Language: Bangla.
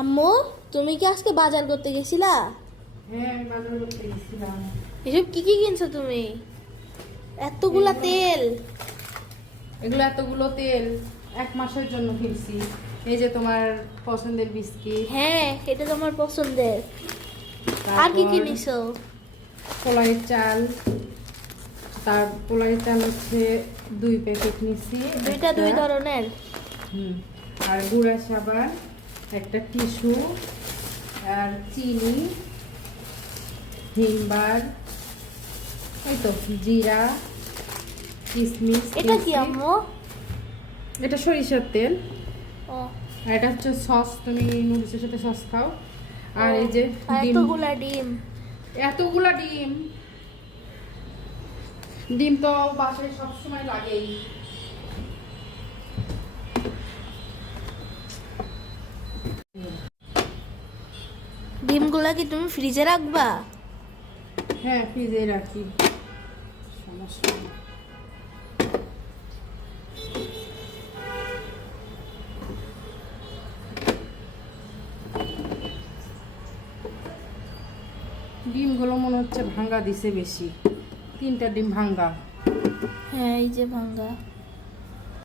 আম্মু, তুমি কি আজকে বাজার করতে গেছিলা? হ্যাঁ, আমি বাজার করতে গেছিলাম। এসব কি কি কিনছো তুমি? এতগুলা তেল। এতগুলো তেল 1 মাসের জন্য কিনছি। এই যে তোমার পছন্দের বিস্কিট, হ্যাঁ, এটা তোমার পছন্দের। আর কি কি নিছো? পোলাইয়ের চাল। পোলাইয়ের চাল হচ্ছে 2 প্যাকেট নিছি। দুইটা দুই ধরনের। আর গুঁড়া সাবান, একটা টিস্যু, আর চিনি, হিমবার, এই তো জিরা, কিশমিশ। এটা কি আম্মু? এটা সরিষার তেল। ও, আর এটা হচ্ছে সস, তুমি নুডলসের সাথে সস খাও। আর এই যে আর ডিম, এতগুলা ডিম। এতগুলা ডিম। ডিম তো বাসায় সবসময় লাগেই। ডিমগুলা কি তুমি ফ্রিজে রাখবা? হ্যাঁ, ফ্রিজে রাখি, সমস্যা নেই। ডিমগুলো মনে হচ্ছে ভাঙ্গা দিছে বেশি, 3টা ডিম ভাঙ্গা। হ্যাঁ, এই যে ভাঙ্গা।